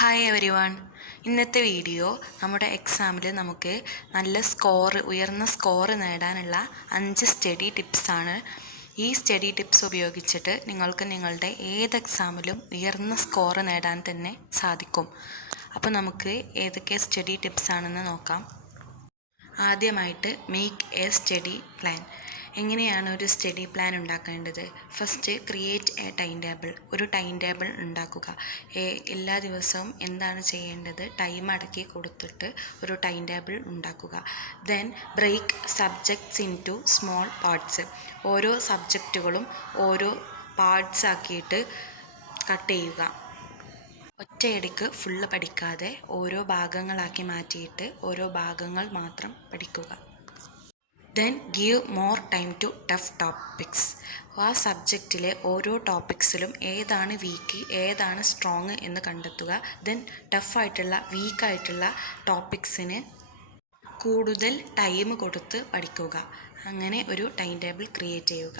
Hi every one. ഇന്നത്തെ video നമ്മുടെ എക്സാമിൽ നമുക്ക് ഉയർന്ന സ്കോർ നേടാനുള്ള 5 സ്റ്റഡി ടിപ്സാണ്. ഈ സ്റ്റഡി ടിപ്സ് ഉപയോഗിച്ചിട്ട് നിങ്ങൾക്ക് നിങ്ങളുടെ ഏത് എക്സാമിലും ഉയർന്ന സ്കോർ നേടാൻ തന്നെ സാധിക്കും. അപ്പോൾ നമുക്ക് ഏതൊക്കെ സ്റ്റഡി ടിപ്സ് ആണെന്ന് നോക്കാം. ആദ്യമായിട്ട് മേക്ക് എ സ്റ്റഡി പ്ലാൻ. എങ്ങനെയാണ് ഒരു സ്റ്റഡി പ്ലാൻ ഉണ്ടാക്കേണ്ടത്? First create a time table. ഒരു ടൈം ടേബിൾ ഉണ്ടാക്കുക. എല്ലാ ദിവസവും എന്താണ് ചെയ്യേണ്ടത് ടൈം അടക്കി കൊടുത്തിട്ട് ഒരു ടൈം ടേബിൾ ഉണ്ടാക്കുക. Then break subjects into small parts. ഓരോ സബ്ജക്റ്റുകളും ഓരോ പാർട്സ് ആക്കിയിട്ട് കട്ട് ചെയ്യുക. ഒറ്റയടിക്ക് ഫുള്ള് പഠിക്കാതെ ഓരോ ഭാഗങ്ങളാക്കി മാറ്റിയിട്ട് ഓരോ ഭാഗങ്ങൾ മാത്രം പഠിക്കുക. Then give more time to tough topics. ആ സബ്ജക്റ്റിലെ ഓരോ ടോപ്പിക്സിലും ഏതാണ് വീക്ക് ഏതാണ് സ്ട്രോങ് എന്ന് കണ്ടെത്തുക. ദെൻ ടഫായിട്ടുള്ള വീക്കായിട്ടുള്ള ടോപ്പിക്സിന് കൂടുതൽ ടൈം കൊടുത്ത് പഠിക്കുക. അങ്ങനെ ഒരു ടൈം ടേബിൾ ക്രിയേറ്റ് ചെയ്യുക.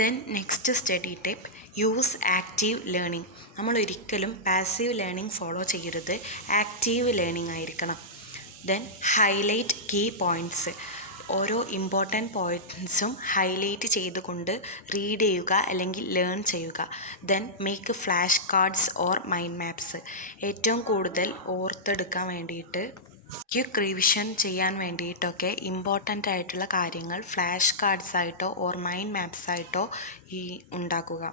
Then next study tip, use active learning. നമ്മൾ ഒരിക്കലും പാസീവ് ലേണിംഗ് ഫോളോ ചെയ്യരുത്, ആക്റ്റീവ് ലേണിംഗ് ആയിരിക്കണം. Then highlight key points. ഓരോ ഇമ്പോർട്ടൻറ്റ് പോയിൻറ്റ്സും ഹൈലൈറ്റ് ചെയ്തുകൊണ്ട് റീഡ് ചെയ്യുക അല്ലെങ്കിൽ ലേൺ ചെയ്യുക. Then make flash cards or mind maps. ഏറ്റവും കൂടുതൽ ഓർത്തെടുക്കാൻ വേണ്ടിയിട്ട് ക്വിക്ക് റിവിഷൻ ചെയ്യാൻ വേണ്ടിയിട്ടൊക്കെ ഇമ്പോർട്ടൻ്റ് ആയിട്ടുള്ള കാര്യങ്ങൾ ഫ്ലാഷ് കാർഡ്സ് ആയിട്ടോ ഓർ മൈൻഡ് മാപ്സ് ആയിട്ടോ ഉണ്ടാക്കുക.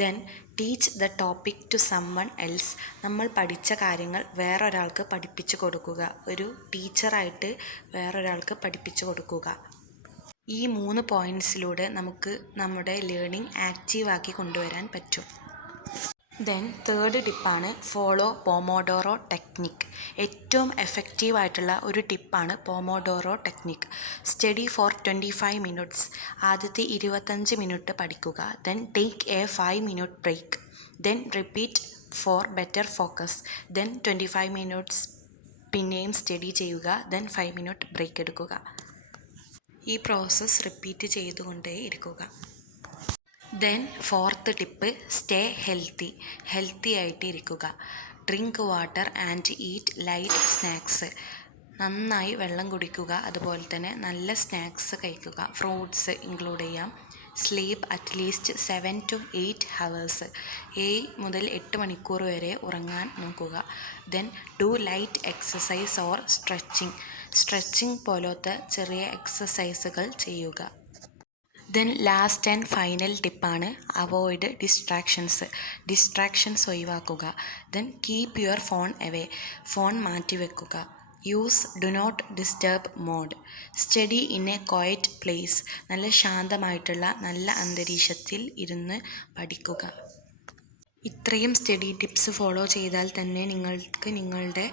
Then teach the topic to someone else. നമ്മൾ പഠിച്ച കാര്യങ്ങൾ വേറൊരാൾക്ക് പഠിപ്പിച്ചു കൊടുക്കുക. ഒരു ടീച്ചറായിട്ട് വേറൊരാൾക്ക് പഠിപ്പിച്ചു കൊടുക്കുക. ഈ 3 പോയിൻറ്റ്സിലൂടെ നമുക്ക് നമ്മുടെ ലേണിംഗ് ആക്റ്റീവാക്കി കൊണ്ടുവരാൻ പറ്റും. ദെൻ തേർഡ് ടിപ്പാണ് ഫോളോ പോമോഡോറോ ടെക്നിക്. ഏറ്റവും എഫക്റ്റീവായിട്ടുള്ള ഒരു ടിപ്പാണ് pomodoro technique. Study for 25 minutes. ആദ്യത്തെ 25 മിനിറ്റ് പഠിക്കുക. Then take a 5 minute break. Then repeat for better focus. Then 25 minutes പിന്നെയും സ്റ്റഡി ചെയ്യുക. ദെൻ 5 മിനിറ്റ് ബ്രേക്ക് എടുക്കുക. ഈ പ്രോസസ്സ് റിപ്പീറ്റ് ചെയ്തുകൊണ്ടേ ഇരിക്കുക. Then fourth tip, stay healthy ആയിട്ട് ഇരിക്കുക. Drink water and eat light snacks. നന്നായി വെള്ളം കുടിക്കുക. അതുപോലെ തന്നെ നല്ല സ്നാക്സ് കഴിക്കുക. ഫ്രൂട്ട്സ് ഇൻക്ലൂഡ് ചെയ്യാം. Sleep at least 7 to 8 hours. 7 മുതൽ 8 മണിക്കൂർ വരെ ഉറങ്ങാൻ നോക്കുക. Then do light exercise or stretching പോലത്തെ ചെറിയ എക്സസൈസുകൾ ചെയ്യുക. ദെൻ ലാസ്റ്റ് ആൻഡ് ഫൈനൽ ടിപ്പാണ് അവോയ്ഡ് ഡിസ്ട്രാക്ഷൻസ് ഒഴിവാക്കുക. Then keep your phone away. Phone മാറ്റി വെക്കുക. Use do not disturb mode. Study in a quiet place. നല്ല ശാന്തമായിട്ടുള്ള നല്ല അന്തരീക്ഷത്തിൽ ഇരുന്ന് പഠിക്കുക. ഇത്രയും സ്റ്റഡി ടിപ്സ് ഫോളോ ചെയ്താൽ തന്നെ നിങ്ങൾക്ക് നിങ്ങളുടെ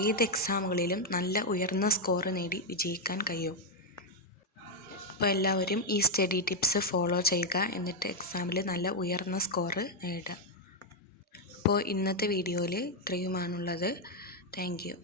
ഏത് എക്സാമുകളിലും നല്ല ഉയർന്ന സ്കോർ നേടി വിജയിക്കാൻ കഴിയും. അപ്പോൾ എല്ലാവരും ഈ സ്റ്റഡി ടിപ്സ് ഫോളോ ചെയ്യുക. എന്നിട്ട് എക്സാമിൽ നല്ല ഉയർന്ന സ്കോർ നേടുക. അപ്പോൾ ഇന്നത്തെ വീഡിയോയിൽ ഇത്രയുമാണുള്ളത്. Thank you.